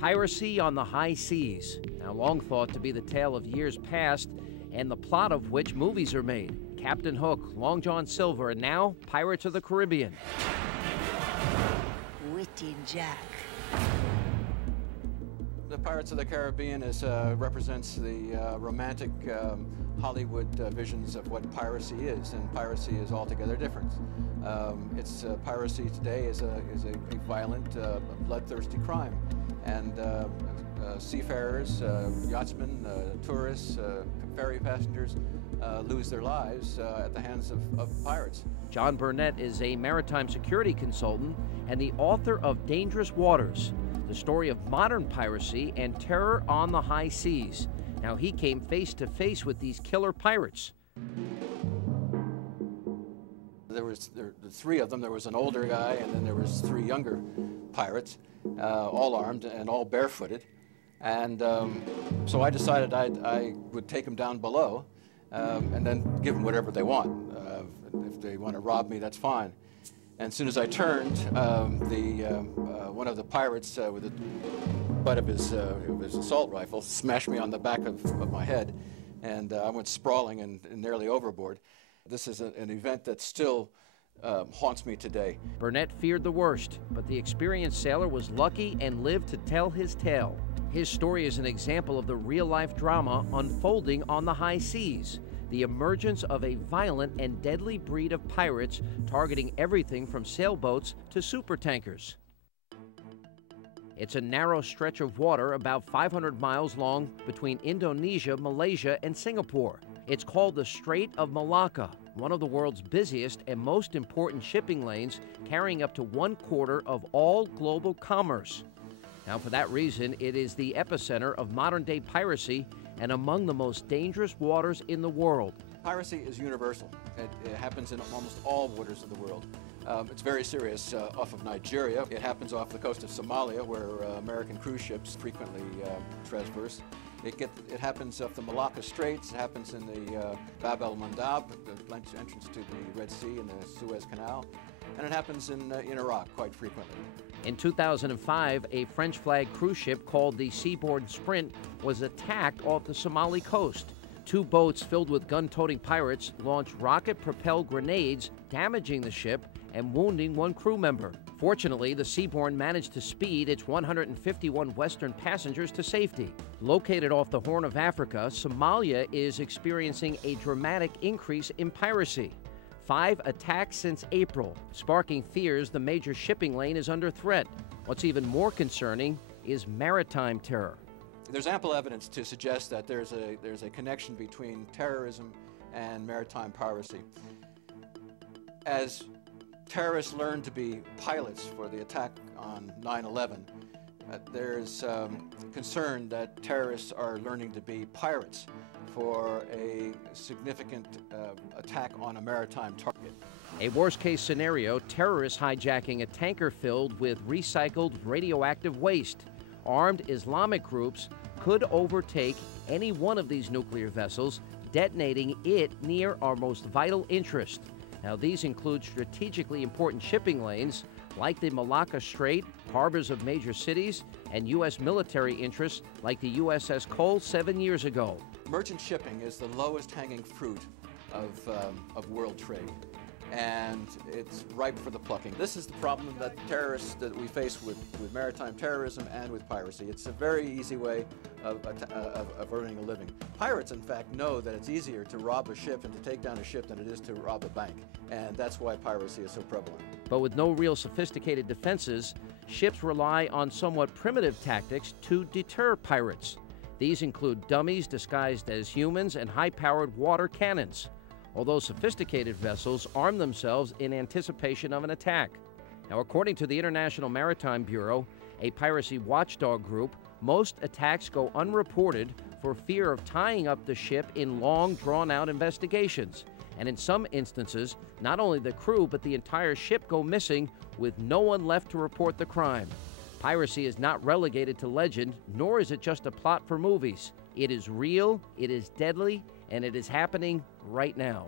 Piracy on the High Seas, now long thought to be the tale of years past, and the plot of which movies are made. Captain Hook, Long John Silver, and now Pirates of the Caribbean. Witty Jack. The Pirates of the Caribbean represents the romantic Hollywood visions of what piracy is, and piracy is altogether different. Piracy today is a violent, bloodthirsty crime, and seafarers, yachtsmen, tourists, ferry passengers lose their lives at the hands of pirates. John Burnett is a maritime security consultant and the author of Dangerous Waters, the story of modern piracy and terror on the high seas. Now he came face to face with these killer pirates. There were three of them. There was an older guy, and then there was three younger pirates, all armed and all barefooted. And so I decided I would take them down below and then give them whatever they want. If they want to rob me, that's fine. And as soon as I turned, one of the pirates with the butt of his assault rifle smashed me on the back of my head, and I went sprawling and nearly overboard. This is an event that still haunts me today. Burnett feared the worst, but the experienced sailor was lucky and lived to tell his tale. His story is an example of the real-life drama unfolding on the high seas, the emergence of a violent and deadly breed of pirates targeting everything from sailboats to supertankers. It's a narrow stretch of water about 500 miles long between Indonesia, Malaysia, and Singapore. It's called the Strait of Malacca, one of the world's busiest and most important shipping lanes, carrying up to 1/4 of all global commerce. Now, for that reason, it is the epicenter of modern-day piracy and among the most dangerous waters in the world. Piracy is universal. It happens in almost all waters of the world. It's very serious off of Nigeria. It happens off the coast of Somalia, where American cruise ships frequently traverse. It happens off the Malacca Straits. It happens in the Bab el-Mandab, the entrance to the Red Sea and the Suez Canal. And it happens in Iraq quite frequently. In 2005, a French-flagged cruise ship called the Seabourn Sprint was attacked off the Somali coast. Two boats filled with gun-toting pirates launched rocket-propelled grenades, damaging the ship and wounding one crew member. Fortunately, the Seabourn managed to speed its 151 Western passengers to safety. Located off the Horn of Africa, Somalia is experiencing a dramatic increase in piracy. 5 attacks since April, sparking fears the major shipping lane is under threat. What's even more concerning is maritime terror. There's ample evidence to suggest that there's a connection between terrorism and maritime piracy. As terrorists learn to be pilots for the attack on 9/11, there's concern that terrorists are learning to be pirates for a significant attack on a maritime target. A worst-case scenario, terrorists hijacking a tanker filled with recycled radioactive waste. Armed Islamic groups could overtake any one of these nuclear vessels, detonating it near our most vital interest. Now, these include strategically important shipping lanes like the Malacca Strait, harbors of major cities, and U.S. military interests like the USS Cole 7 years ago. Merchant shipping is the lowest hanging fruit of world trade, and it's ripe for the plucking. This is the problem that we face with maritime terrorism and with piracy. It's a very easy way of earning a living. Pirates, in fact, know that it's easier to rob a ship and to take down a ship than it is to rob a bank, and that's why piracy is so prevalent. But with no real sophisticated defenses, ships rely on somewhat primitive tactics to deter pirates. These include dummies disguised as humans and high-powered water cannons, although sophisticated vessels arm themselves in anticipation of an attack. Now, according to the International Maritime Bureau, a piracy watchdog group, most attacks go unreported for fear of tying up the ship in long, drawn-out investigations. And in some instances, not only the crew, but the entire ship go missing with no one left to report the crime. Piracy is not relegated to legend, nor is it just a plot for movies. It is real, it is deadly, and it is happening right now.